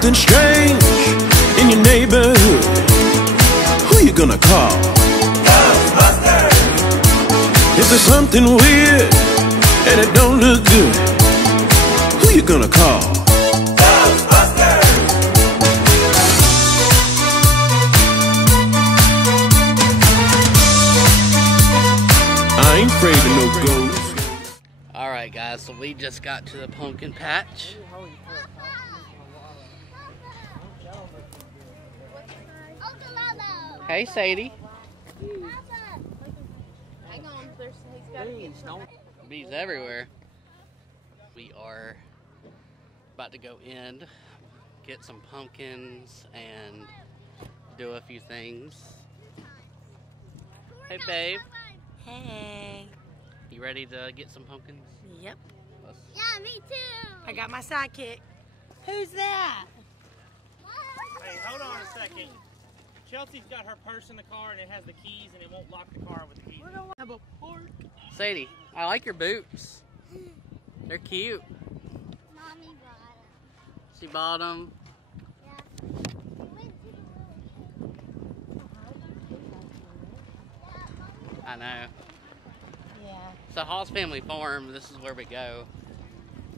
something strange in your neighborhood, who you gonna call? Ghostbusters! If there's something weird and it don't look good, who you gonna call? Ghostbusters! I ain't afraid of no ghosts. Alright guys, so we just got to the pumpkin patch. Hey Sadie. Hang on, he's got to get Bees everywhere. We are about to go in, get some pumpkins, and do a few things. Hey babe. Hey. You ready to get some pumpkins? Yep. Yeah, me too. I got my sidekick. Who's that? Hey, hold on a second. Chelsea's got her purse in the car and it has the keys and it won't lock the car with the keys. Have a pork. Sadie, I like your boots. They're cute. Mommy bought them. She bought them. Yeah. We went to I know. Yeah. So Hall's Family Farm, this is where we go.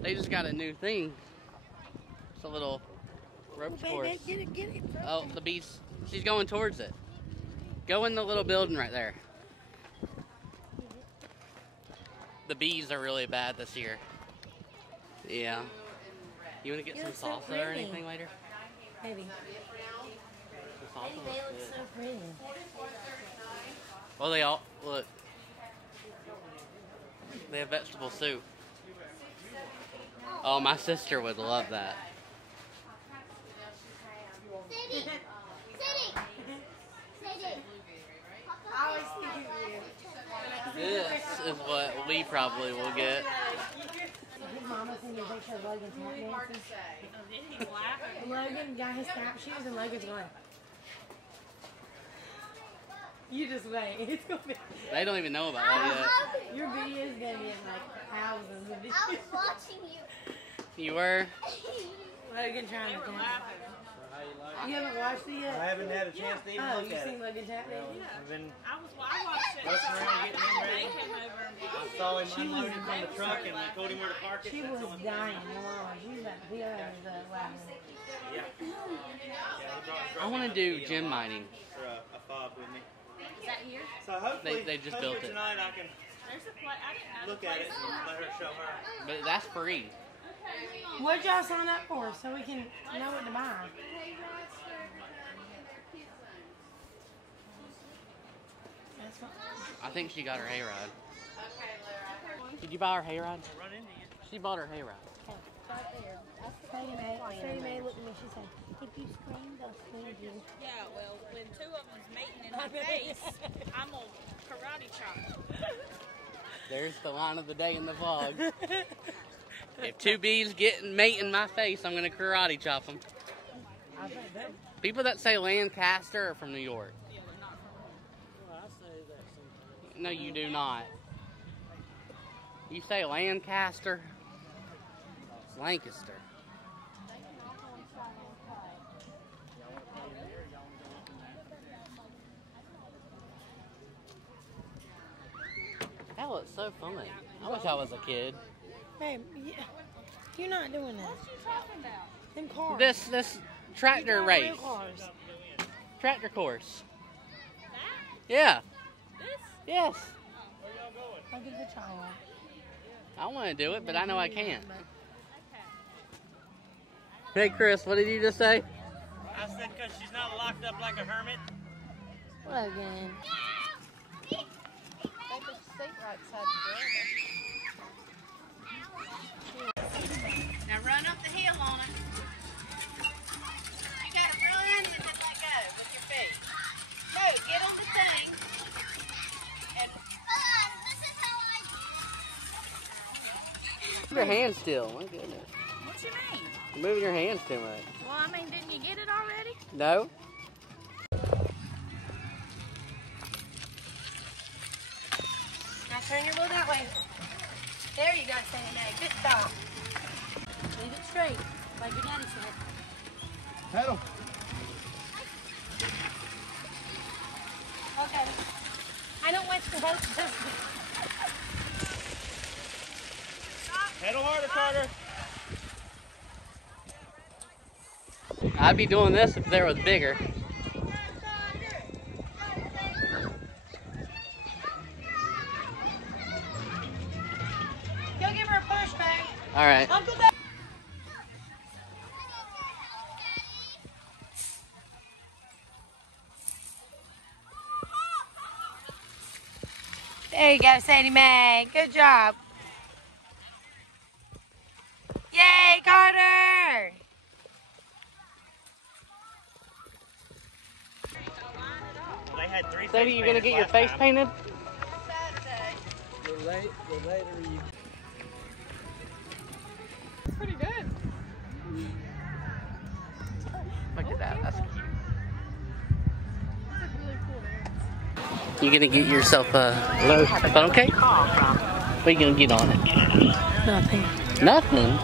They just got a new thing. It's a little ropes course. Get it. Oh, the bee's, she's going towards it. Go in the little building right there. The bees are really bad this year. Yeah. You want to get You some look so salsa or pretty. anything later? Maybe. The salsa They looks look good. so pretty. Well, they all, look. They have vegetable soup. Oh, my sister would love that. City. I always think of you. This is what we probably will get. His mama sent me a picture of Logan's tap dancing. Logan got his tap shoes and Logan's going. You just wait. It's gonna be. They don't even know about that Your video is gonna get like thousands of views. I was watching you. yet. You were? Logan trying to tap. You haven't watched it yet? I haven't had a chance to even Oh, look you at seen it. Logan tap dancing? I've been I watched it. rushing around getting him ready. They came over and I saw him unloaded from the truck and we told him where to park it. She That's was the only dying. thing. Your mama, she was about to peel out of the wagon. Yeah. Yeah, he brought I want to do gem mining. for a fob with me. is that here? So hopefully, They just built it. tonight I can There's a play. I can look at it and let her show her. But that's free. What'd y'all sign up for so we can know what to buy? That's what, I think she got her hayride. Did you buy her hayride? Run into you. She bought her hayride. right there. Sadie Mae looked at me, she said, if you scream, they'll squeeze you. Yeah, well, when two of them's mating in my face, I'm gonna karate chop. There's the line of the day in the vlog. If two bees get mate in my face, I'm gonna karate chop them. I think that. People that say Lancaster are from New York. Well, I say that sometimes. No, you do not. You say Lancaster, it's Lancaster. That looks so fun. I wish I was a kid. Babe, you're not doing that. What you talking about? Them cars. This tractor These race, aren't real cars. tractor course. That? Yeah. This? Yes. Look at the child. I want to do it, but I know I can't. Okay. Hey, Chris, what did you just say? I said because she's not locked up like a hermit. Logan. Now run up the hill on it. You gotta run and then let go with your feet. No, get on the thing. And This is how I Keep your hands still. My goodness. what you mean? You're moving your hands too much. Well, I mean, didn't you get it already? No? Now turn your wheel that way. There you go, Sadie Mae. Good stop. Leave it straight, like your daddy said. Pedal. Okay. I don't want to hold this. Pedal harder, Carter. I'd be doing this if there was bigger. Go give her a push, babe. All right. Uncle Dad. There you go, Sadie Mae. Good job. Yay, Carter! Well, they had 3 Sadie, you gonna get your face painted? The later you. It's pretty good. Look at that. That's cute. It's really cool dance. You gonna get yourself a funnel cake? What are you gonna get on it? Nothing. Nothing.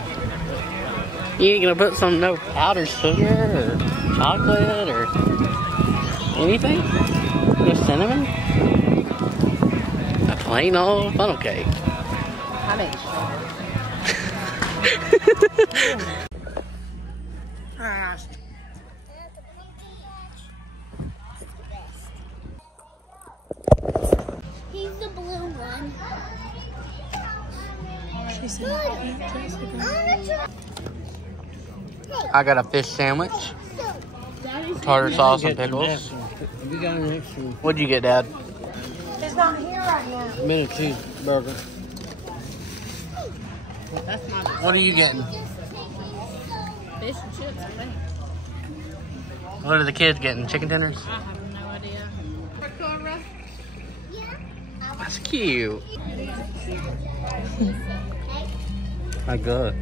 You ain't gonna put some no powdered sugar or chocolate or anything? No cinnamon? A plain old funnel cake. I make sure. Oh my gosh. He's the blue one. She said, I got a fish sandwich, tartar sauce and pickles. We got an extra What'd you get, Dad? it's not here right now. minute cheeseburger. That's my What are you getting? fish and chips, I think. What are the kids getting? Chicken tenders? I have no idea. That's cute. My God.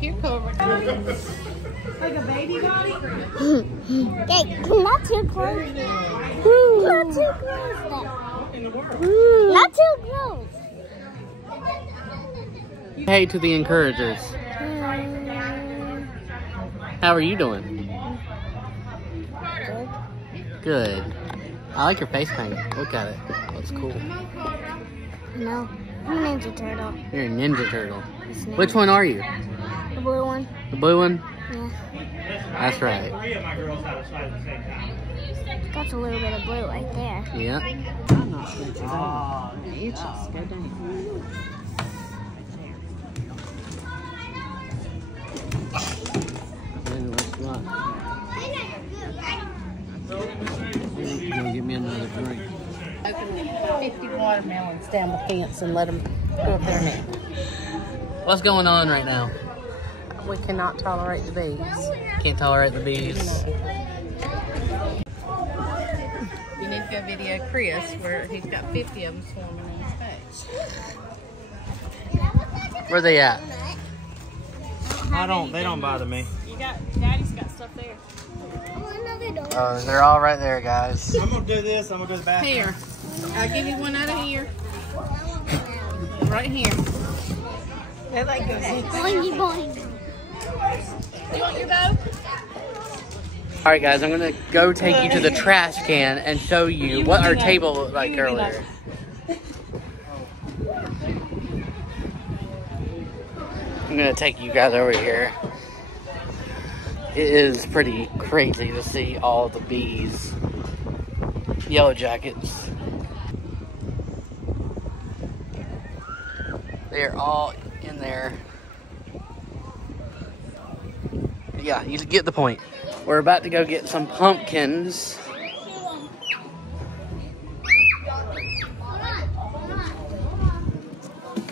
Here, Cobra. Like a baby body? Okay, not too close. Not too close. Not too close. Hey to the encouragers. How are you doing? Good. I like your face paint. Look at it. Looks cool. No, I'm a Ninja Turtle. You're a Ninja Turtle. Which one are you? The blue one. The blue one? Yeah. That's right. 3 of my girls had a slide at the same time. That's a little bit of blue right there. Yeah. I'm not switching on. You just go down. Then let's not. You're gonna give me another drink. Open 50 watermelons down the fence and let them go up there now. What's going on right now? We cannot tolerate the bees. Can't tolerate the bees. You need to go video Chris where he's got 50 of them swarming in his face. Where they at? They don't bother me. Daddy's got stuff there. Oh, they're all right there, guys. I'm gonna do this. I'm gonna go to the bathroom. Here. I'll give you one out of here. Right here. There they go. Boingy boing. You want your bow? All right, guys, I'm gonna go take you to the trash can and show you what our table looked like earlier. I'm gonna take you guys over here. It is pretty crazy to see all the bees. Yellow jackets. They're all in there. Yeah, you get the point. We're about to go get some pumpkins.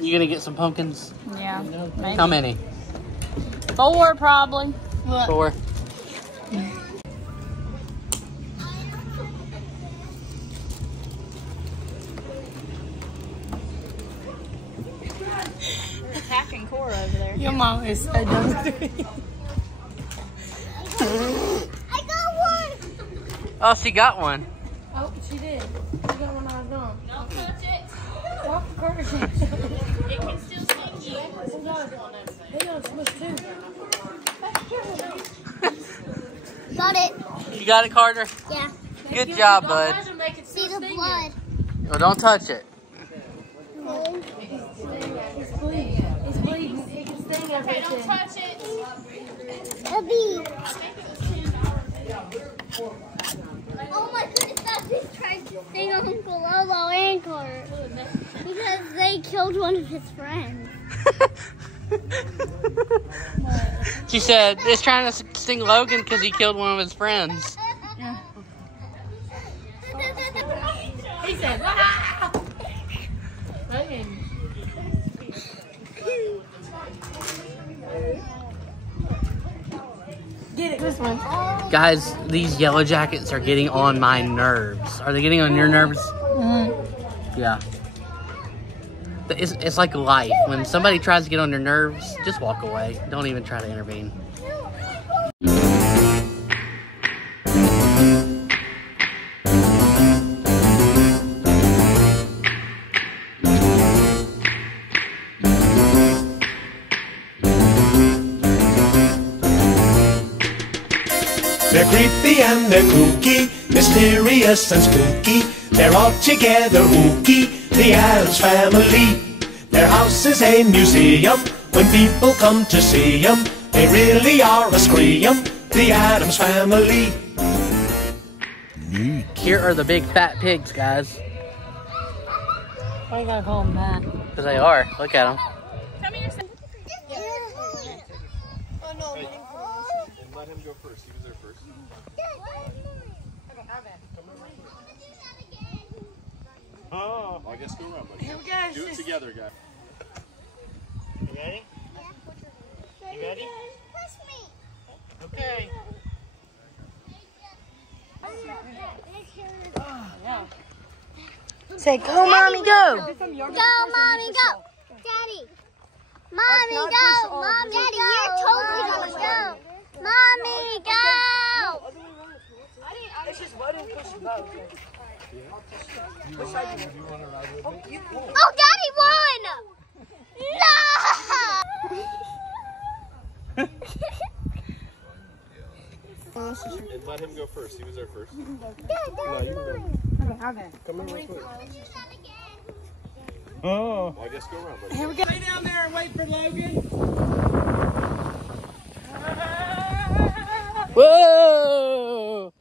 You gonna get some pumpkins? Yeah. Maybe. How many? 4 probably. Look. 4. Attacking Cora over there. Your mom is so dumb. I got one. Oh, she got one. Oh, she did. She got one I was gone. Don't touch it. Walk the corner. It can still stay Got it. You got it, Carter? Yeah. Good job, bud. See the blood. Oh, don't touch it. It's bleeding. It's bleeding. It can sting everything. Don't touch it. A bee. Oh my goodness, that bee tried to sting Uncle Lolo and Carter because they killed one of his friends. She said it's trying to sting Logan because he killed one of his friends. He said, wow. Logan. Get it, this one. Guys, these yellow jackets are getting on my nerves. Are they getting on your nerves? Yeah. It's like life. When somebody tries to get on your nerves, just walk away. Don't even try to intervene. They're creepy and they're kooky, mysterious and spooky. They're all together ooky, the Addams Family. Their house is a museum. When people come to see them, they really are a scream. The Addams Family. Here are the big fat pigs, guys. Why you gotta call them that? Because they are. Look at them. Tell me your son. Let him go first. He was there first. Oh, I guess go around, buddy. Here we go. Do it together, guys. You ready? You ready? Okay. Say, go, mommy, go. Go, mommy, go. Daddy. Mommy, go. Mommy, Daddy, you're totally gonna go. Mommy, go. Oh, Daddy won! No! And let him go first. He was there first. Okay, okay. Come in real quick. Oh. Well, I guess go around, buddy. Here we go. Stay down there and wait for Logan. Whoa!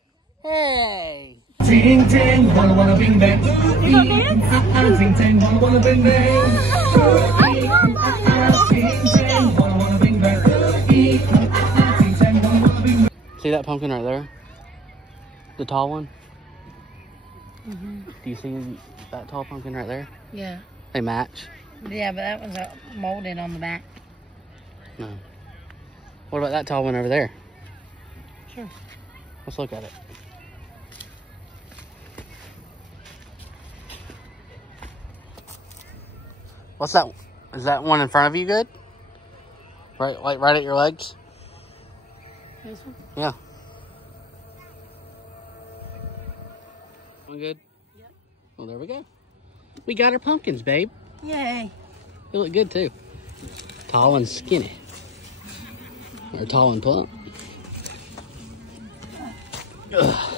Hey! Ting ting, wanna bing bang. Ting ting, wanna bing bang. Ting ting, wanna bing bang. See that pumpkin right there? The tall one? Do you see that tall pumpkin right there? Yeah. They match. Yeah, but that one's molded on the back. No. What about that tall one over there? Sure. Let's look at it. What's that? Is that one in front of you good? Right, like right at your legs? This one? Yeah. One good? Yep. Well, there we go. We got our pumpkins, babe. Yay. They look good too. Tall and skinny. Or tall and plump. Ugh.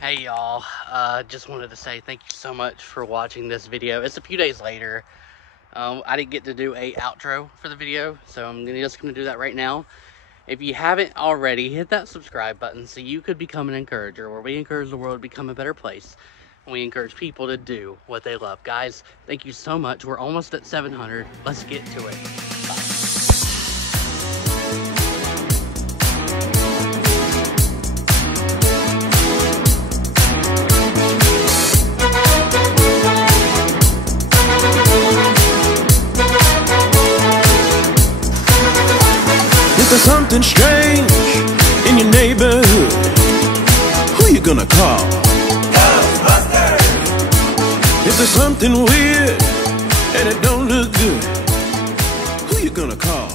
Hey y'all, just wanted to say thank you so much for watching this video. It's a few days later. I didn't get to do a outro for the video, so I'm just gonna do that right now. If you haven't already, hit that subscribe button so you could become an encourager, where we encourage the world to become a better place. And we encourage people to do what they love. Guys, thank you so much. We're almost at 700. Let's get to it. Bye. If there's something strange in your neighborhood, who you gonna call? Ghostbusters! If there's something weird and it don't look good, who you gonna call?